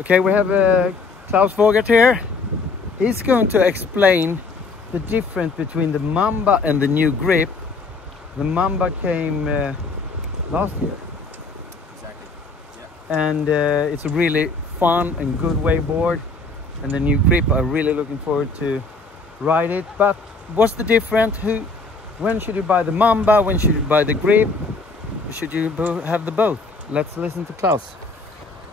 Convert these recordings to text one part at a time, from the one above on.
Okay, we have Klaas Voget here. He's going to explain the difference between the Mamba and the new grip. The Mamba came last year. Exactly. Yeah. And it's a really fun and good waveboard. And the new grip, I'm really looking forward to ride it. But what's the difference? When should you buy the Mamba? When should you buy the grip? Should you have the both? Let's listen to Klaas.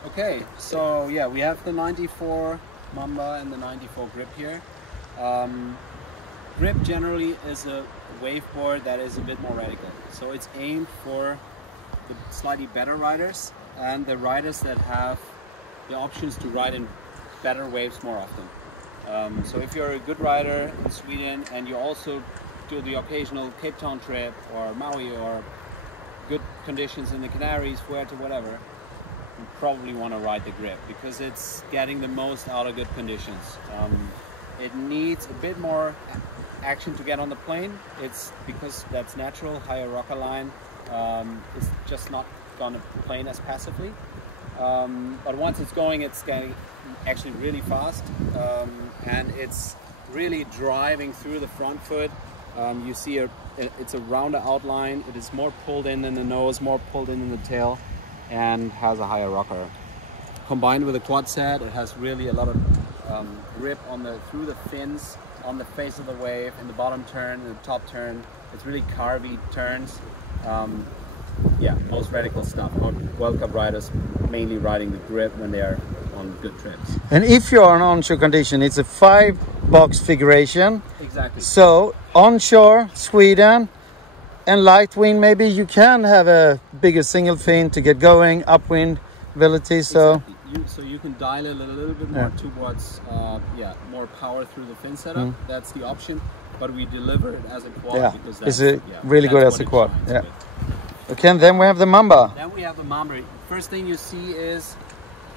Okay, so yeah, we have the 94 Mamba and the 94 grip here. Grip generally is a waveboard that is a bit more radical. So it's aimed for the slightly better riders and the riders that have the options to ride in better waves more often. So if you're a good rider in Sweden and you also do the occasional Cape Town trip or Maui or good conditions in the Canaries, Fuerte, whatever, you probably want to ride the grip because it's getting the most out of good conditions. It needs a bit more action to get on the plane. It's because that's natural, higher rocker line. It's just not going to plane as passively. But once it's going, it's getting actually really fast, and it's really driving through the front foot. You see it's a rounder outline. It is more pulled in the nose, more pulled in the tail, and has a higher rocker. Combined with a quad set, it has really a lot of grip through the fins, on the face of the wave, in the bottom turn, in the top turn. It's really carvy turns. Yeah, most radical stuff. World Cup riders mainly riding the grip when they are on good trips. And if you're on onshore condition, it's a 5-box figuration. Exactly. So onshore, Sweden, and light wind, maybe you can have a bigger single fin to get going, upwind ability. So exactly. So you can dial it a little bit more towards more power through the fin setup. That's the option. But we deliver it as a quad because that's really good as a quad. Yeah. Okay, and then we have the Mamba. Then we have the Mamba. First thing you see is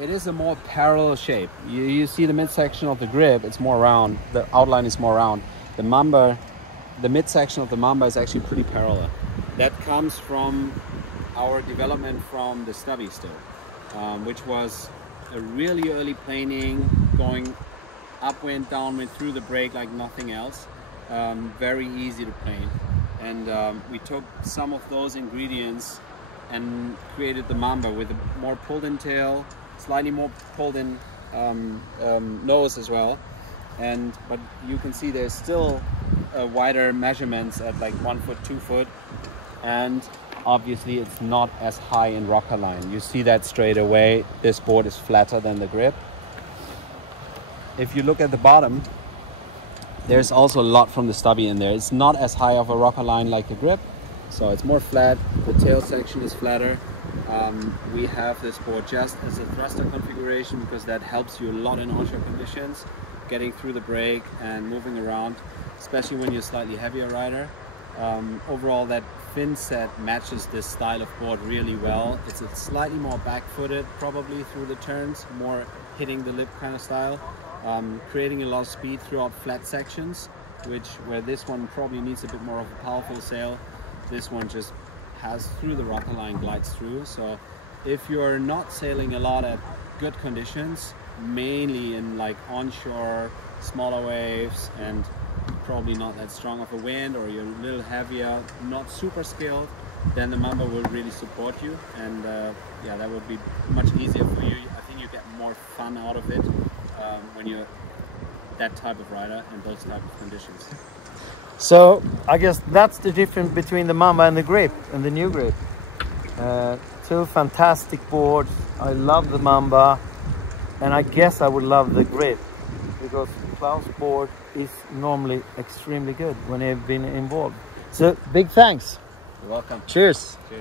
it is a more parallel shape. You see the midsection of the grip, it's more round. The outline is more round. The Mamba, the midsection of the Mamba is actually pretty parallel. That comes from our development from the stubby still, which was a really early planing, going upwind, downwind, through the brake like nothing else. Very easy to plane. And we took some of those ingredients and created the Mamba with a more pulled in tail, slightly more pulled in nose as well. But you can see there's still wider measurements at like 1 foot, 2 foot. And obviously it's not as high in rocker line. You see that straight away. This board is flatter than the grip. If you look at the bottom, there's also a lot from the stubby in there. It's not as high of a rocker line like the grip, so it's more flat. The tail section is flatter. We have this board just as a thruster configuration because that helps you a lot in onshore conditions, getting through the brake and moving around, especially when you're a slightly heavier rider. Overall, that fin set matches this style of board really well. It's a slightly more back-footed, probably through the turns, more hitting the lip kind of style. Creating a lot of speed throughout flat sections, where this one probably needs a bit more of a powerful sail. This one just has through the rocker line, glides through. So if you're not sailing a lot at good conditions, mainly in like onshore, smaller waves, and probably not that strong of a wind, or you're a little heavier, not super skilled, then the Mamba will really support you, and yeah, that would be much easier for you. I think you get more fun out of it when you're that type of rider and those type of conditions. So I guess that's the difference between the Mamba and the grip and the new grip. Two fantastic boards. I love the Mamba, and I guess I would love the grip because Klaus' board is normally extremely good when I've been involved. So big thanks. You're welcome. Cheers. Cheers.